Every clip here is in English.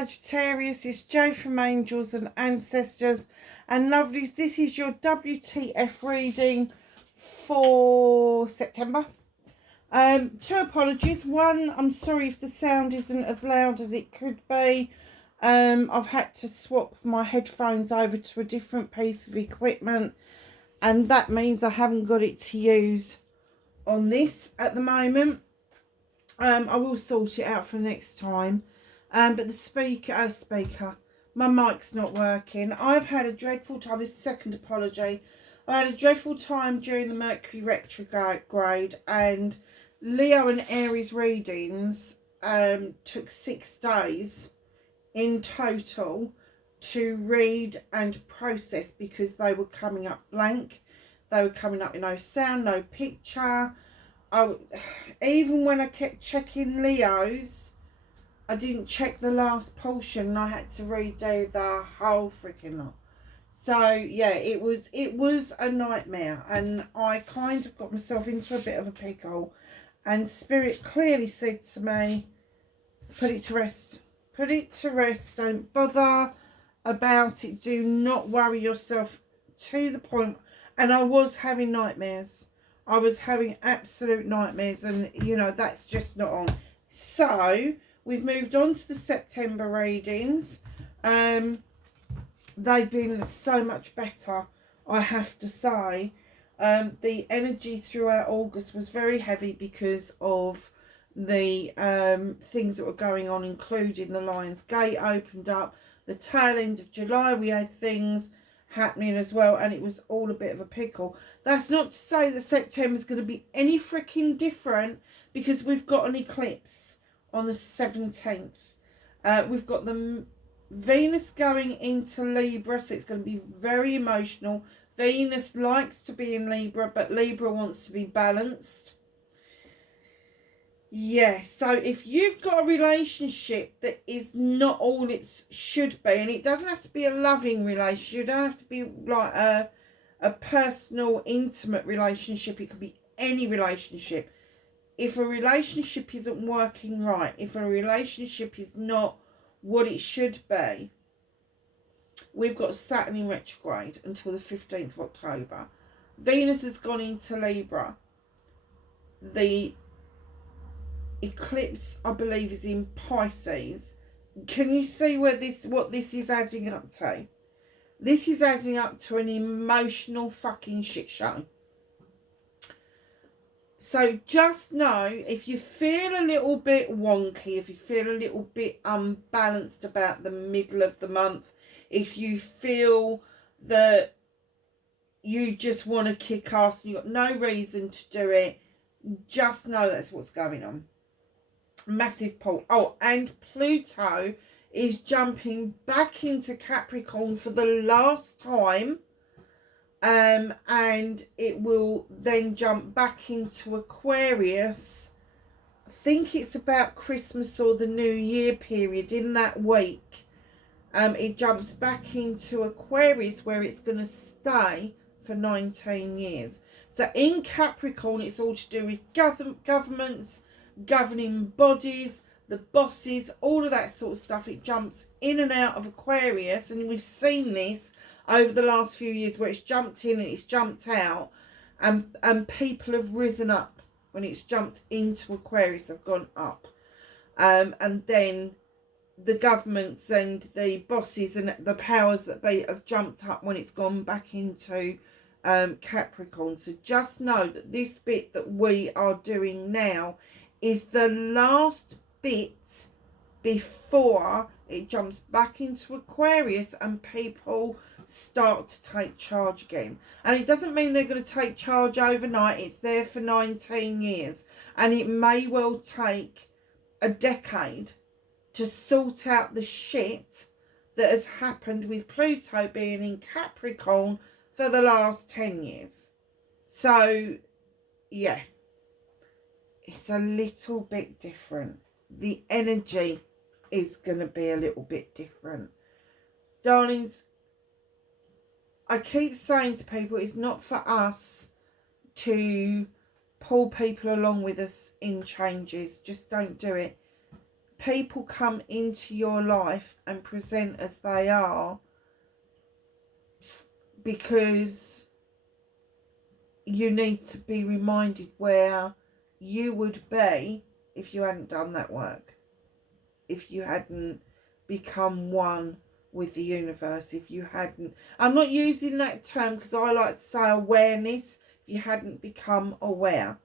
Sagittarius, it's Jo from Angels and Ancestors and Lovelies. This is your WTF reading for September. Two apologies. One, I'm sorry if the sound isn't as loud as it could be. I've had to swap my headphones over to a different piece of equipment, and that means I haven't got it to use on this at the moment. I will sort it out for next time. But the speaker, my mic's not working. I've had a dreadful time. This second apology. I had a dreadful time during the Mercury retrograde, and Leo and Aries readings took 6 days in total to read and process, because they were coming up blank. They were coming up with no sound, no picture. Even when I kept checking Leo's, I didn't check the last portion, and I had to redo the whole freaking lot. So yeah, it was a nightmare, and I kind of got myself into a bit of a pickle, and Spirit clearly said to me, put it to rest. Put it to rest. Don't bother about it. Do not worry yourself to the point. And I was having nightmares. I was having absolute nightmares, and you know, that's just not on. So we've moved on to the September readings. They've been so much better, I have to say. The energy throughout August was very heavy because of the things that were going on, including the Lion's Gate opened up. The tail end of July, we had things happening as well, and it was all a bit of a pickle. That's not to say that September's going to be any freaking different, because we've got an eclipse on the 17th. We've got the Venus going into Libra, so it's going to be very emotional. Venus likes to be in Libra, but Libra wants to be balanced. Yeah, so if you've got a relationship that is not all it should be, and it doesn't have to be a loving relationship, you don't have to be like a personal, intimate relationship. It could be any relationship. If a relationship isn't working right, if a relationship is not what it should be, we've got Saturn in retrograde until the 15th of October. Venus has gone into Libra. The eclipse, I believe, is in Pisces. Can you see where what this is adding up to? This is adding up to an emotional fucking shit show. So just know, if you feel a little bit wonky, if you feel a little bit unbalanced about the middle of the month, if you feel that you just want to kick ass and you've got no reason to do it, just know that's what's going on. Massive pull. Oh, and Pluto is jumping back into Capricorn for the last time. And it will then jump back into Aquarius. I think it's about Christmas or the New Year period in that week. It jumps back into Aquarius, where it's going to stay for 19 years. So in Capricorn, it's all to do with governments, governing bodies, the bosses, all of that sort of stuff. It jumps in and out of Aquarius, and we've seen this over the last few years, where it's jumped in and it's jumped out, and people have risen up. When it's jumped into Aquarius, have gone up, and then the governments and the bosses and the powers that be have jumped up when it's gone back into Capricorn. So just know that this bit that we are doing now is the last bit before it jumps back into Aquarius and people start to take charge again. And it doesn't mean they're going to take charge overnight. It's there for 19 years, and it may well take a decade to sort out the shit that has happened with Pluto being in Capricorn for the last 10 years. So yeah, it's a little bit different. The energy is going to be a little bit different. Darlings, I keep saying to people, it's not for us to pull people along with us in changes. Just don't do it. people come into your life and present as they are because you need to be reminded where you would be if you hadn't done that work, if you hadn't become one with the universe, if you hadn't, I'm not using that term because I like to say awareness, if you hadn't become aware.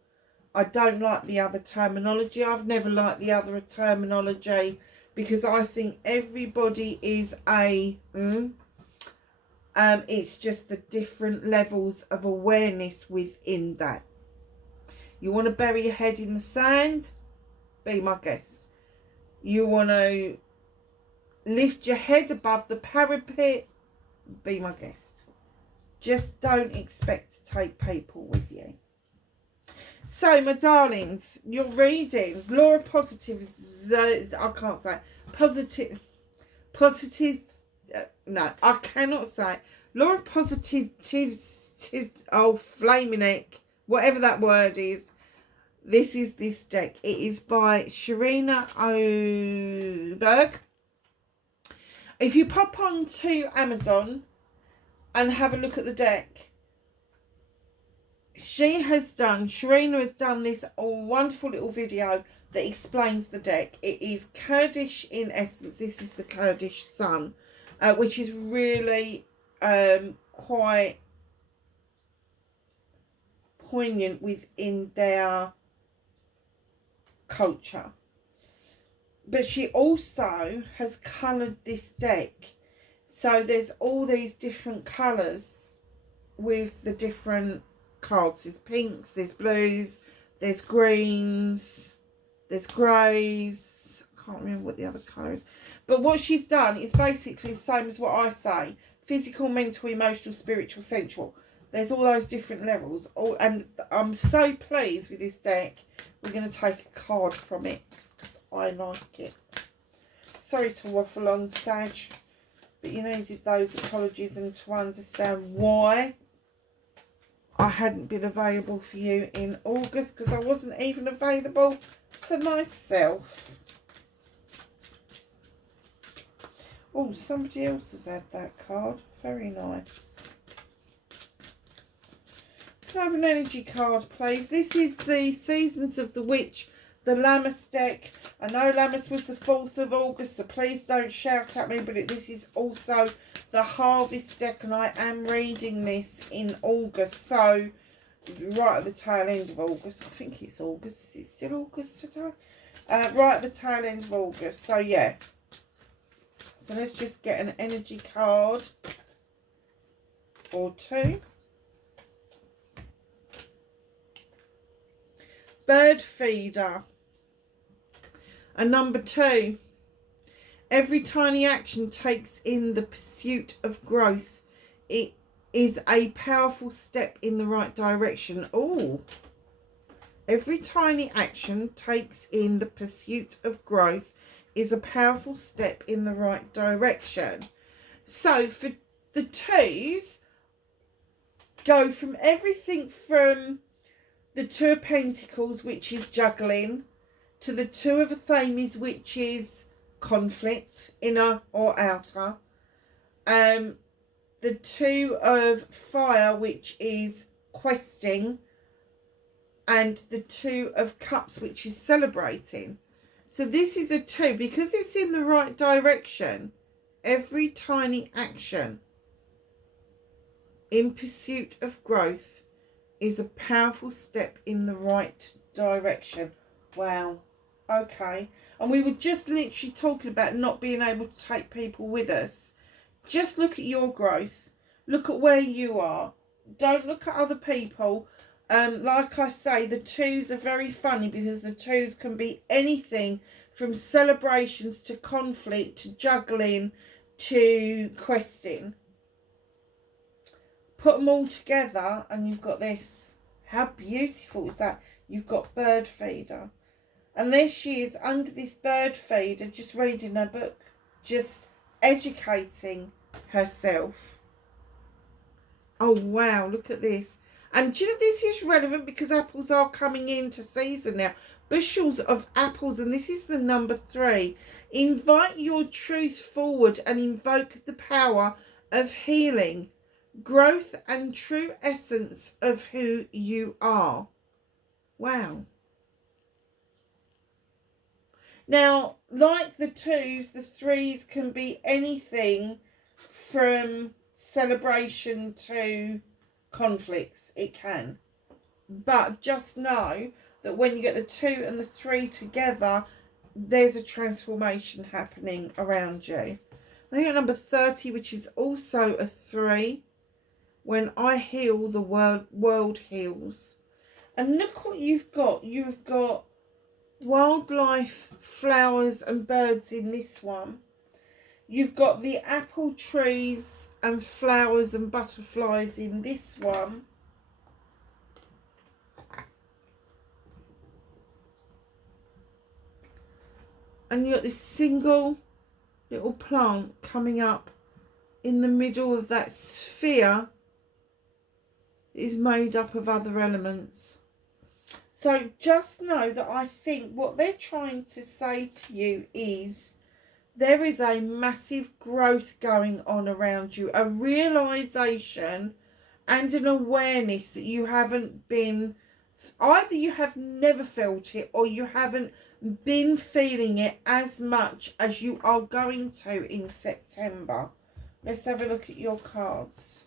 I don't like the other terminology. I've never liked the other terminology because I think everybody is it's just the different levels of awareness within that. You want to bury your head in the sand? Be my guest. You want to lift your head above the parapet? Be my guest. Just don't expect to take people with you. So, my darlings, you're reading Law of Positives. I can't say positive. No, I cannot say Law of Positives. Oh, flaming neck, whatever that word is. This is this deck. It is by Sharina Oberg. If you pop on to Amazon and have a look at the deck, Sharina has done this wonderful little video that explains the deck. It is Kurdish in essence. This is the Kurdish sun, which is really quite poignant within their culture. But she also has coloured this deck, so there's all these different colours with the different cards. There's pinks, there's blues, there's greens, there's greys. I can't remember what the other colour is. But what she's done is basically the same as what I say: physical, mental, emotional, spiritual, sensual. There's all those different levels. And I'm so pleased with this deck. We're going to take a card from it because I like it. Sorry to waffle on, Sag, but you needed those apologies and to understand why I hadn't been available for you in August, because I wasn't even available for myself. Oh, somebody else has had that card. Very nice. Can I have an energy card, please? This is the Seasons of the Witch, the Lammas deck. I know Lammas was the 4th of August, so please don't shout at me, but this is also the Harvest deck, and I am reading this in August, so right at the tail end of August. I think it's August. Is it still August today? Right at the tail end of August, so yeah. So let's just get an energy card or two. Bird feeder. And number 2. Every tiny action takes in the pursuit of growth. It is a powerful step in the right direction. Oh, every tiny action takes in the pursuit of growth is a powerful step in the right direction. So for the 2s, go from everything from the 2 of Pentacles, which is juggling, to the 2 of Athenes, which is conflict, inner or outer. The 2 of Fire, which is questing, and the 2 of Cups, which is celebrating. So this is a 2, because it's in the right direction. Every tiny action in pursuit of growth is a powerful step in the right direction. Wow. Okay. And we were just literally talking about not being able to take people with us. Just look at your growth. Look at where you are. Don't look at other people. Like I say, the 2s are very funny because the 2s can be anything from celebrations to conflict to juggling to questing. Put them all together and you've got this. How beautiful is that? You've got bird feeder. And there she is under this bird feeder, just reading her book, just educating herself. Oh, wow, look at this. And do you know, this is relevant because apples are coming into season now. bushels of apples, and this is the number 3. Invite your truth forward and invoke the power of healing, growth, and true essence of who you are. Wow. Now, like the 2s, the 3s can be anything from celebration to conflicts. It can. But just know that when you get the 2 and the 3 together, there's a transformation happening around you. Then you got number 30, which is also a 3. When I heal, the world heals. And look what you've got. You've got wildlife, flowers and birds in this one. You've got the apple trees and flowers and butterflies in this one. And you've got this single little plant coming up in the middle of that sphere that is made up of other elements. So just know that I think what they're trying to say to you is there is a massive growth going on around you, a realization and an awareness that you haven't been, either you have never felt it or you haven't been feeling it as much as you are going to in September. Let's have a look at your cards.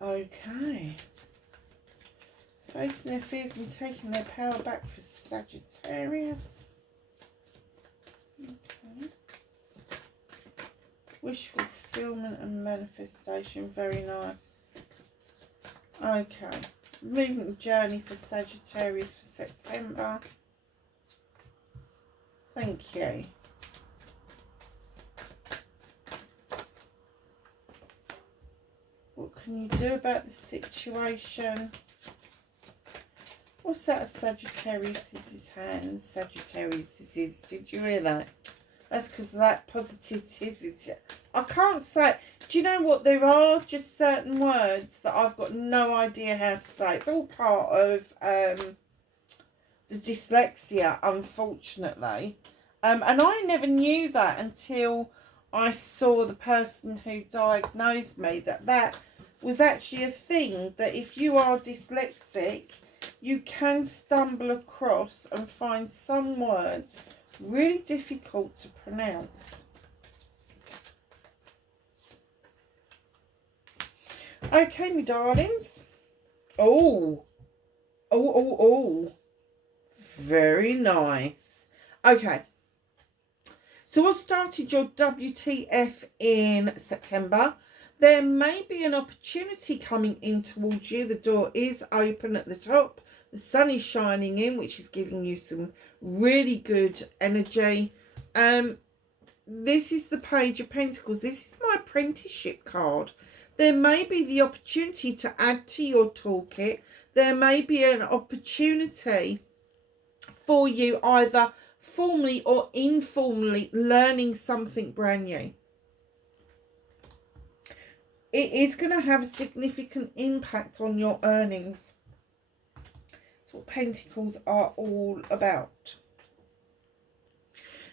Okay. Facing their fears and taking their power back for Sagittarius. Okay. Wish fulfillment and manifestation. Very nice. Okay. Movement journey for Sagittarius for September. Thank you. What can you do about the situation? What's that of Sagittarius's hands? Sagittarius's. Did you hear that? That's because of that positivity. I can't say. Do you know what? There are just certain words that I've got no idea how to say. It's all part of the dyslexia, unfortunately. And I never knew that until I saw the person who diagnosed me, that was actually a thing, that if you are dyslexic, you can stumble across and find some words really difficult to pronounce. Okay, my darlings. Oh. Very nice. Okay. So what started your WTF in September? There may be an opportunity coming in towards you. The door is open at the top. The sun is shining in, which is giving you some really good energy. This is the Page of Pentacles. This is my apprenticeship card. There may be the opportunity to add to your toolkit. There may be an opportunity for you either formally or informally learning something brand new. It is going to have a significant impact on your earnings. That's what Pentacles are all about.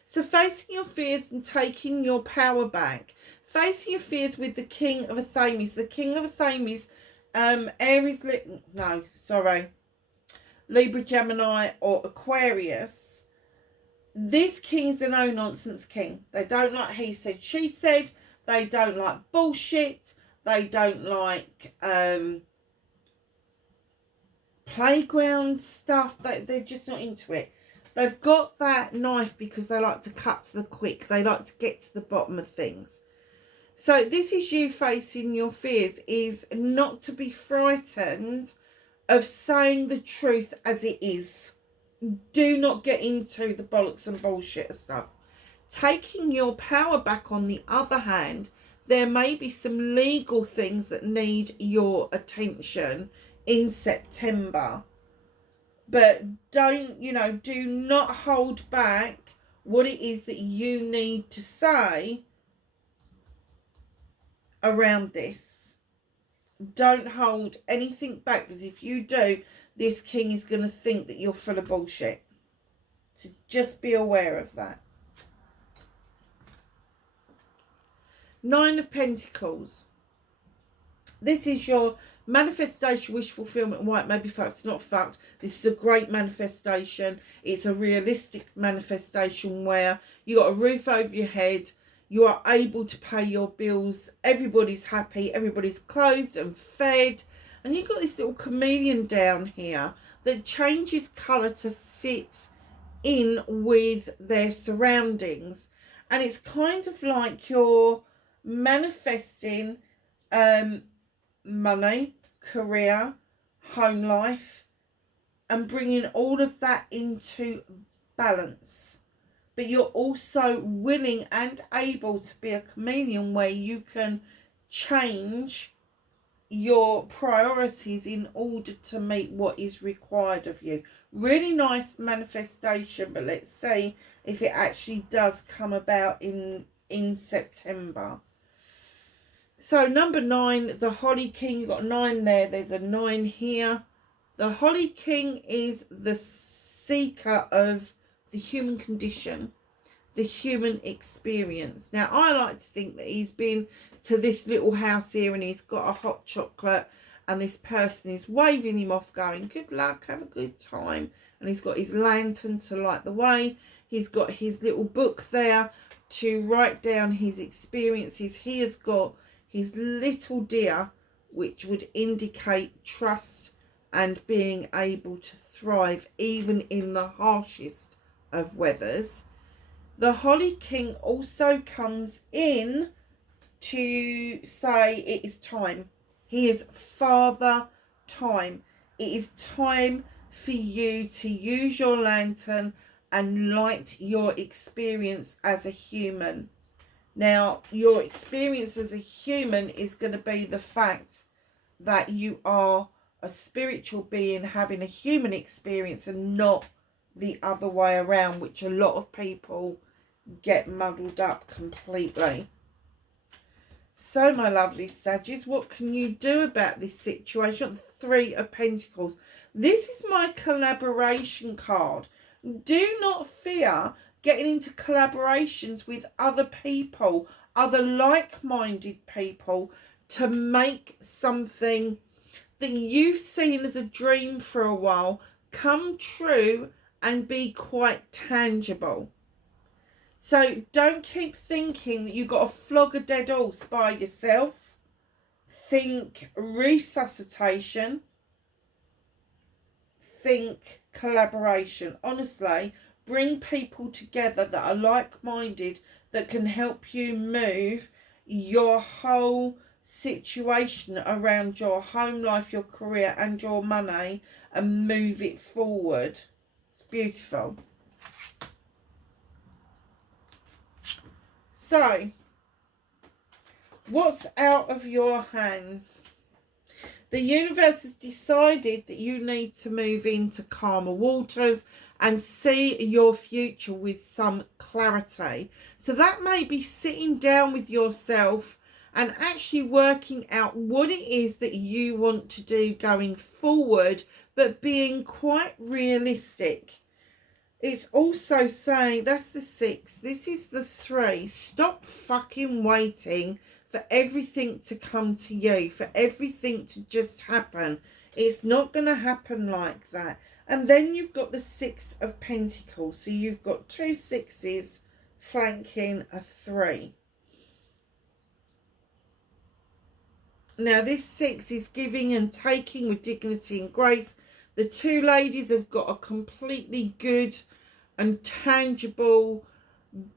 So facing your fears and taking your power back. Facing your fears with the King of Athames. The King of Athames, Aries, Libra, Gemini or Aquarius. This king's a no-nonsense king. They don't like he said, she said. They don't like bullshit. They don't like playground stuff. They're just not into it. They've got that knife because they like to cut to the quick. They like to get to the bottom of things. So this is you facing your fears, is not to be frightened of saying the truth as it is. Do not get into the bollocks and bullshit stuff. Taking your power back, on the other hand, there may be some legal things that need your attention in September. But don't, you know, do not hold back what it is that you need to say around this. Don't hold anything back, because if you do, this king is going to think that you're full of bullshit. So just be aware of that. Nine of Pentacles. This is your manifestation, wish fulfillment. Why it may be fucked, it's not fucked. This is a great manifestation. It's a realistic manifestation where you got a roof over your head. You are able to pay your bills. Everybody's happy. Everybody's clothed and fed. And you've got this little chameleon down here that changes colour to fit in with their surroundings. And it's kind of like you're manifesting money, career, home life, and bringing all of that into balance. But you're also willing and able to be a chameleon where you can change your priorities in order to meet what is required of you. Really nice manifestation, but let's see if it actually does come about in September. So number 9, the Holly King. You've got 9 there. There's a 9 here. The Holly King is the seeker of the human condition, the human experience. Now, I like to think that he's been to this little house here and he's got a hot chocolate and this person is waving him off going, good luck, have a good time. And he's got his lantern to light the way. He's got his little book there to write down his experiences. He has got his little deer, which would indicate trust and being able to thrive even in the harshest of weathers. The Holly King also comes in to say it is time. He is Father Time. It is time for you to use your lantern and light your experience as a human. Now, your experience as a human is going to be the fact that you are a spiritual being having a human experience and not the other way around, which a lot of people get muddled up completely. So, my lovely Saggies, what can you do about this situation? 3 of Pentacles. This is my collaboration card. Do not fear getting into collaborations with other people, other like-minded people, to make something that you've seen as a dream for a while come true and be quite tangible. So don't keep thinking that you've got to flog a dead horse by yourself. Think resuscitation. Think collaboration. Honestly, bring people together that are like-minded, that can help you move your whole situation around your home life, your career and your money, and move it forward. It's beautiful. So, what's out of your hands? The universe has decided that you need to move into calmer waters and see your future with some clarity. So that may be sitting down with yourself and actually working out what it is that you want to do going forward, but being quite realistic. It's also saying, that's the 6, this is the 3. Stop fucking waiting for everything to come to you, for everything to just happen. It's not going to happen like that. And then you've got the 6 of Pentacles. So you've got 2 6s flanking a 3. Now this 6 is giving and taking with dignity and grace. The 2 ladies have got a completely good and tangible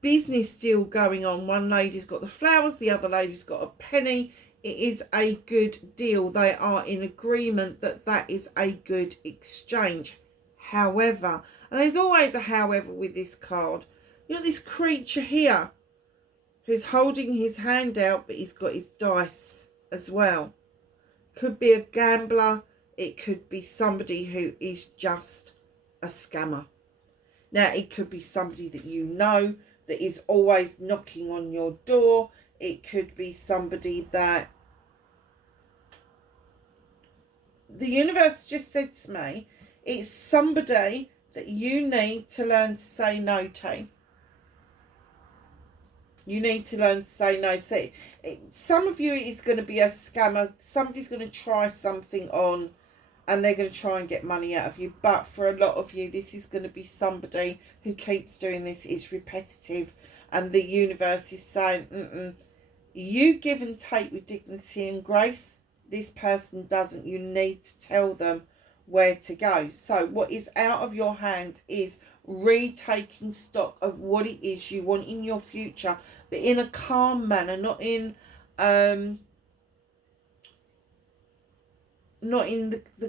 business deal going on. One lady's got the flowers, the other lady's got a penny. It is a good deal. They are in agreement that that is a good exchange. However, and there's always a however with this card, you got this creature here who's holding his hand out, but he's got his dice as well. Could be a gambler. It could be somebody who is just a scammer. Now, it could be somebody that you know that is always knocking on your door. It could be somebody that the universe just said to me, it's somebody that you need to learn to say no to. You need to learn to say no. See, some of you is going to be a scammer. Somebody's going to try something on and they're going to try and get money out of you. But for a lot of you, this is going to be somebody who keeps doing this. It's repetitive. And the universe is saying, you give and take with dignity and grace. This person doesn't. You need to tell them where to go. So what is out of your hands is retaking stock of what it is you want in your future, but in a calm manner, not in the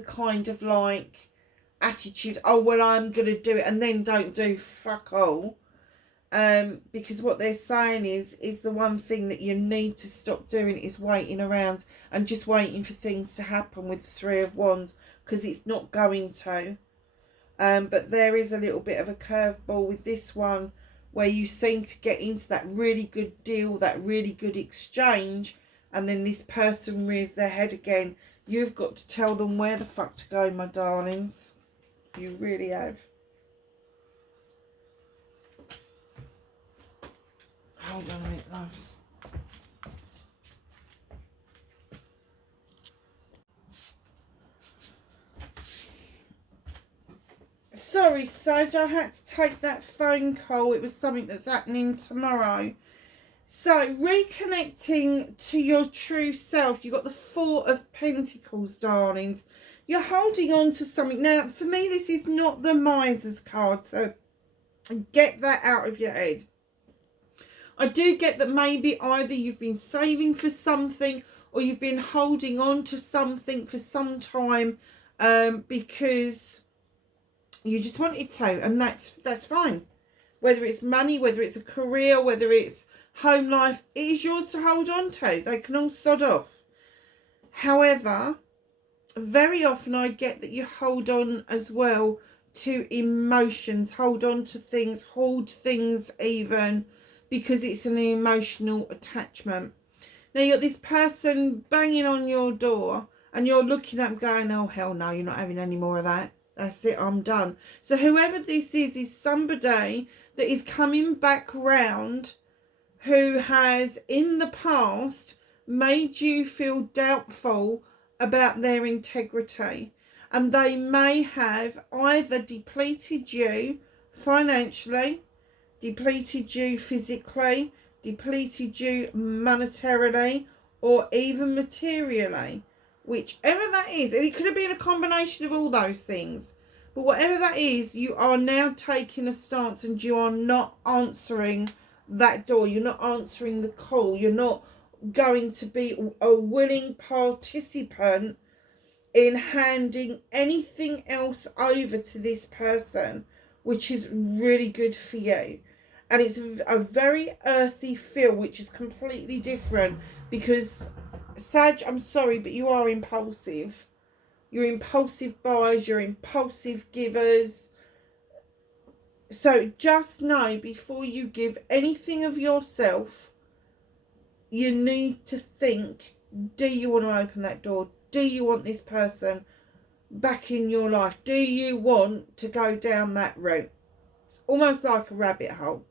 kind of like attitude, oh well, I'm gonna do it, and then don't do fuck all. Because what they're saying is the one thing that you need to stop doing is waiting around and just waiting for things to happen with the Three of Wands, because it's not going to. But there is a little bit of a curveball with this one, where you seem to get into that really good deal, that really good exchange, and then this person rears their head again. You've got to tell them where the fuck to go, my darlings. You really have. Hold on a minute, loves. Sorry, Sage, I had to take that phone call. It was something that's happening tomorrow. So, reconnecting to your true self. You've got the Four of Pentacles, darlings. You're holding on to something. Now, for me, this is not the Miser's card, so get that out of your head. I do get that maybe either you've been saving for something or you've been holding on to something for some time because you just wanted to, and that's fine. Whether it's money, whether it's a career, whether it's home life, it is yours to hold on to. They can all sod off. However, very often I get that you hold on as well to emotions, hold on to things, hold things even, because it's an emotional attachment. Now you've got this person banging on your door and you're looking at them going, oh hell no, you're not having any more of that. That's it, I'm done. So whoever this is somebody that is coming back round who has in the past made you feel doubtful about their integrity. And they may have either depleted you financially, depleted you physically, depleted you monetarily, or even materially. Whichever that is, and it could have been a combination of all those things, but whatever that is, you are now taking a stance and you are not answering that door. You're not answering the call. You're not going to be a willing participant in handing anything else over to this person, which is really good for you. And it's a very earthy feel, which is completely different, because Sag, I'm sorry, but you are impulsive. You're impulsive buyers, you're impulsive givers. So just know, before you give anything of yourself, you need to think, do you want to open that door? Do you want this person back in your life? Do you want to go down that route? It's almost like a rabbit hole.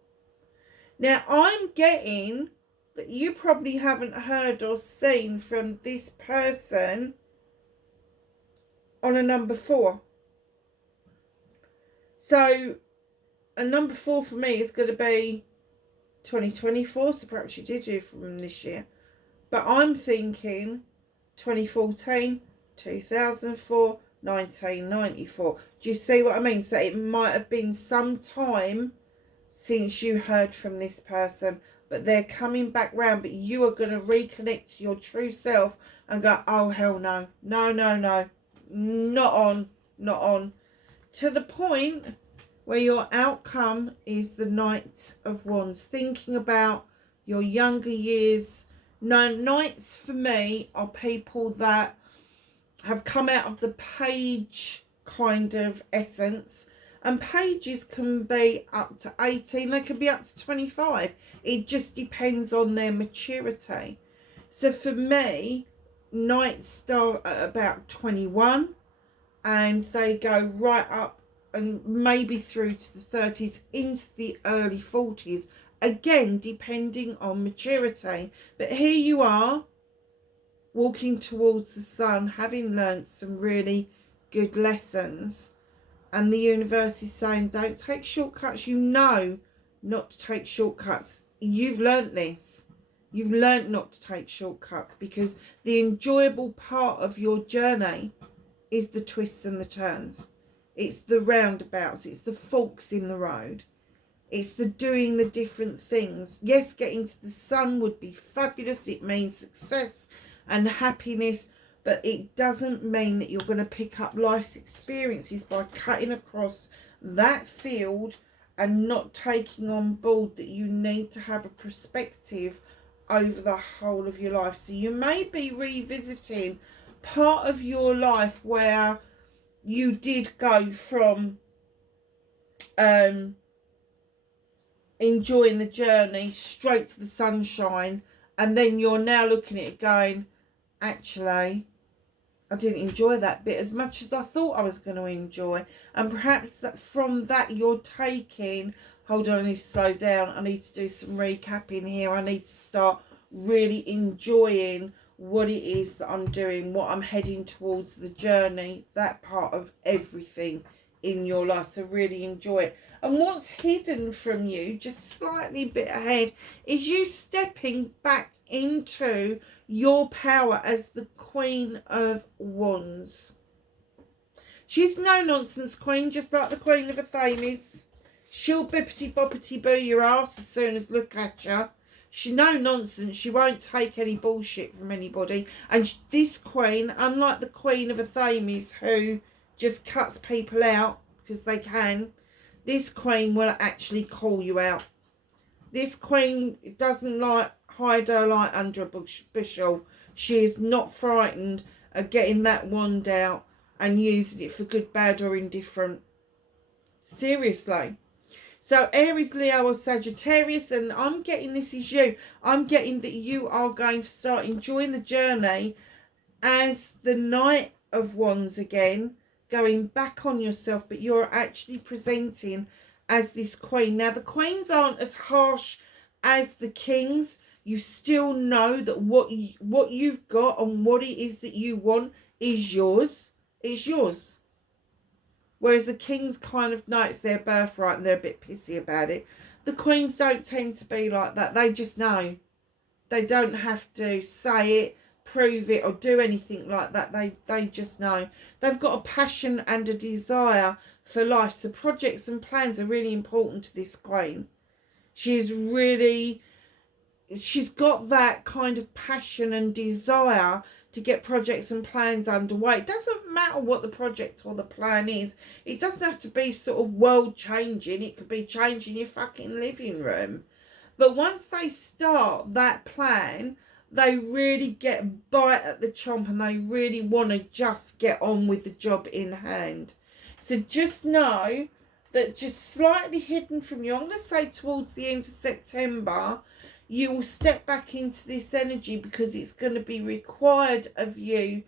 Now, I'm getting that you probably haven't heard or seen from this person on a number 4. So, a number 4 for me is going to be 2024. So perhaps you did do from this year. But I'm thinking 2014, 2004, 1994. Do you see what I mean? So it might have been some time since you heard from this person, but they're coming back round. But you are going to reconnect to your true self and go, oh hell no, no, no, no, not on, not on. To the point where your outcome is the Knight of Wands. Thinking about your younger years. No, knights for me are people that have come out of the page kind of essence And pages can be up to 18, they can be up to 25. It just depends on their maturity. So for me, knights start at about 21 and they go right up and maybe through to the 30s into the early 40s. Again, depending on maturity. But here you are, walking towards the sun, having learnt some really good lessons. And the universe is saying, don't take shortcuts. You know not to take shortcuts. You've learnt this. You've learnt not to take shortcuts, because the enjoyable part of your journey is the twists and the turns. It's the roundabouts. It's the forks in the road. It's the doing the different things. Yes, getting to the sun would be fabulous. It means success and happiness. But it doesn't mean that you're going to pick up life's experiences by cutting across that field and not taking on board that you need to have a perspective over the whole of your life. So you may be revisiting part of your life where you did go from enjoying the journey straight to the sunshine, and then you're now looking at it going, actually, I didn't enjoy that bit as much as I thought I was going to enjoy. And perhaps that from that you're taking, hold on, I need to slow down, I need to do some recapping here, I need to start really enjoying what it is that I'm doing, what I'm heading towards, the journey, that part of everything in your life. So really enjoy it. And what's hidden from you, just slightly a bit ahead, is you stepping back into your power as the Queen of Wands. She's no nonsense queen, just like the Queen of Athames. She'll bippity boppity boo your ass as soon as look at you. She's no nonsense. She won't take any bullshit from anybody. And this queen, unlike the Queen of Athames, who just cuts people out because they can, this queen will actually call you out. This queen doesn't like hide her light under a bushel. She is not frightened of getting that wand out and using it for good, bad or indifferent. Seriously. So Aries, Leo or Sagittarius, and I'm getting this is you. I'm getting that you are going to start enjoying the journey as the Knight of Wands again, going back on yourself, but you're actually presenting as this queen. Now the queens aren't as harsh as the kings. You still know that what you've got and what it is that you want is yours. It's yours. Whereas the kings kind of know it's their birthright and they're a bit pissy about it. The queens don't tend to be like that. They just know. They don't have to say it, prove it or do anything like that. They just know. They've got a passion and a desire for life. So projects and plans are really important to this queen. She's got that kind of passion and desire to get projects and plans underway. It doesn't matter what the project or the plan is. It doesn't have to be sort of world changing. It could be changing your fucking living room. But once they start that plan, they really get a bite at the chomp and they really want to just get on with the job in hand. So just know that just slightly hidden from you, I'm going to say towards the end of September, you will step back into this energy because it's going to be required of you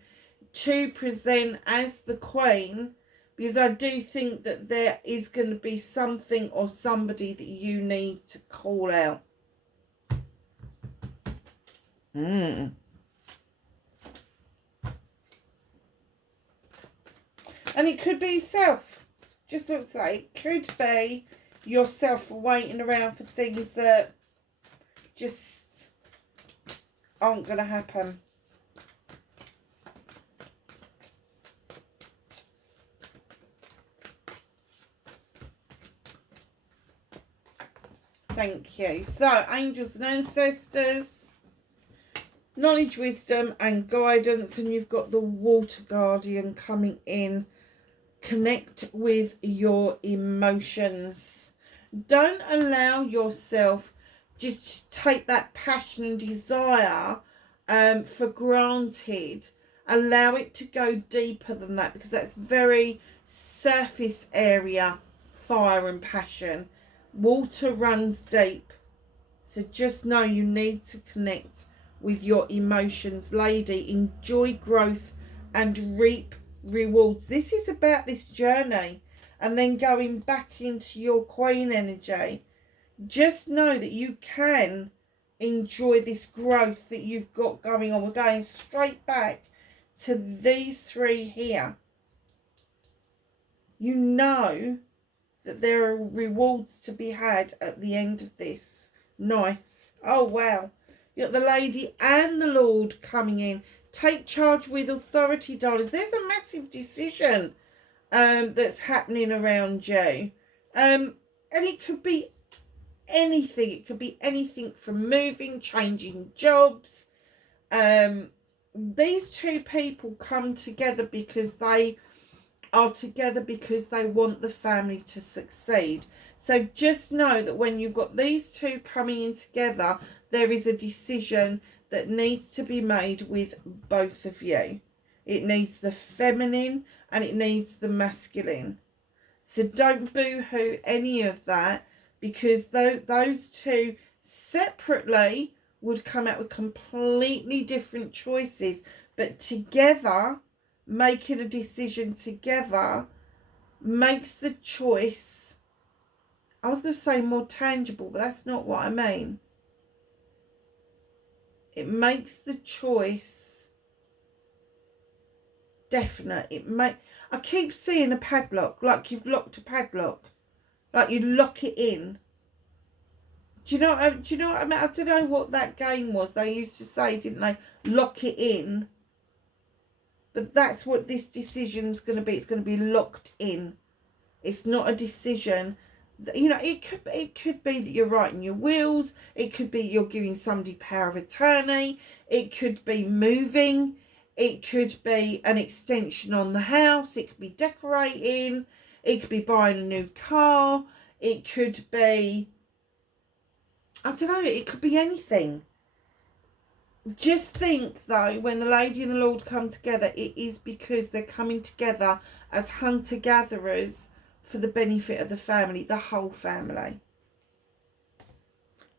to present as the queen, because I do think that there is going to be something or somebody that you need to call out. And it could be yourself. Just looks like it could be yourself waiting around for things that just aren't going to happen. Thank you. So, angels and ancestors, knowledge, wisdom and guidance. And you've got the water guardian coming in. Connect with your emotions. Don't allow yourself just take that passion and desire for granted. Allow it to go deeper than that, because that's very surface area fire and passion. Water runs deep. So just know you need to connect with your emotions, lady. Enjoy growth and reap rewards. This is about this journey and then going back into your queen energy. Just know that you can enjoy this growth that you've got going on. We're going straight back to these three here. You know that there are rewards to be had at the end of this. Nice. Oh, wow. You've got the lady and the Lord coming in. Take charge with authority, darlings. There's a massive decision that's happening around you. And it could be anything. It could be anything from moving, changing jobs. These two people come together because they are together because they want the family to succeed. So just know that when you've got these two coming in together, there is a decision that needs to be made with both of you. It needs the feminine and it needs the masculine. So don't boo-hoo any of that, because those two separately would come out with completely different choices. But together, making a decision together makes the choice, I was going to say more tangible, but that's not what I mean. It makes the choice definite. I keep seeing a padlock, like you've locked a padlock, like you lock it in. Do you know what I mean? I don't know what that game was. They used to say, didn't they? Lock it in. But that's what this decision's going to be. It's going to be locked in. It's not a decision. You know, it could be that you're writing your wills. It could be you're giving somebody power of attorney. It could be moving. It could be an extension on the house. It could be decorating. It could be buying a new car. It could be, I don't know, it could be anything. Just think, though, when the lady and the Lord come together, it is because they're coming together as hunter-gatherers for the benefit of the family, the whole family.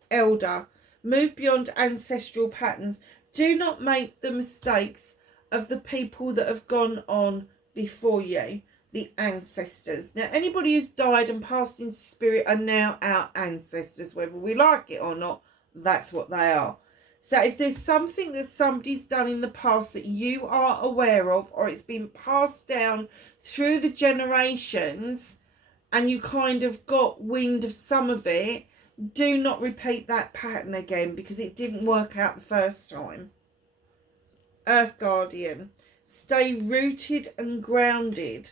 Elder, move beyond ancestral patterns. Do not make the mistakes of the people that have gone on before you, the ancestors. Now, anybody who's died and passed into spirit are now our ancestors, whether we like it or not. That's what they are. So if there's something that somebody's done in the past that you are aware of, or it's been passed down through the generations and you kind of got wind of some of it, do not repeat that pattern again, because it didn't work out the first time. Earth Guardian, stay rooted and grounded.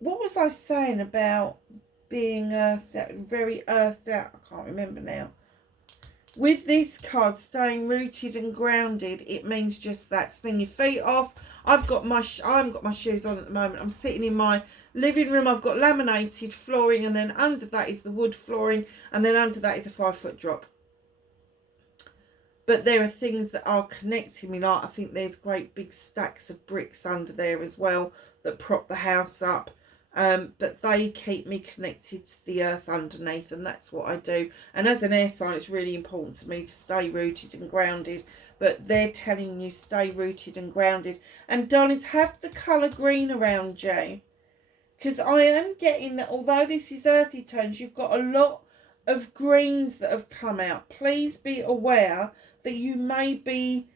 What was I saying about being earthed out, very earthed out? I can't remember now. With this card, staying rooted and grounded, it means just that. Sling your feet off. I haven't got my shoes on at the moment. I'm sitting in my living room. I've got laminated flooring, and then under that is the wood flooring, and then under that is a 5-foot drop. But there are things that are connecting me. Like, I think there's great big stacks of bricks under there as well that prop the house up. But they keep me connected to the earth underneath, and that's what I do. And as an air sign, it's really important to me to stay rooted and grounded. But they're telling you stay rooted and grounded. And darlings, have the colour green around you, because I am getting that although this is earthy tones, you've got a lot of greens that have come out. Please be aware that you may be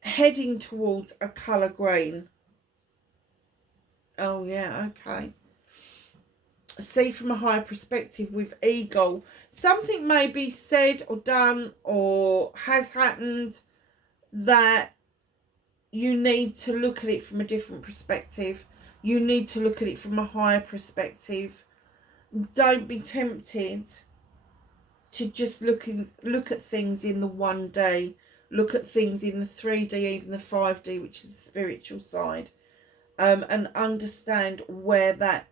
heading towards a colour green. Oh, yeah, okay. See from a higher perspective with Eagle. Something may be said or done or has happened that you need to look at it from a different perspective. You need to look at it from a higher perspective. Don't be tempted to just look at things in the 1D. Look at things in the 3D, even the 5D, which is the spiritual side. And understand where that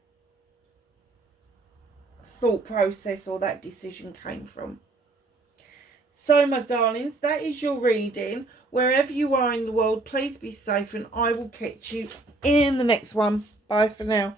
thought process or that decision came from. So, my darlings, that is your reading. Wherever you are in the world, please be safe, and I will catch you in the next one. Bye for now.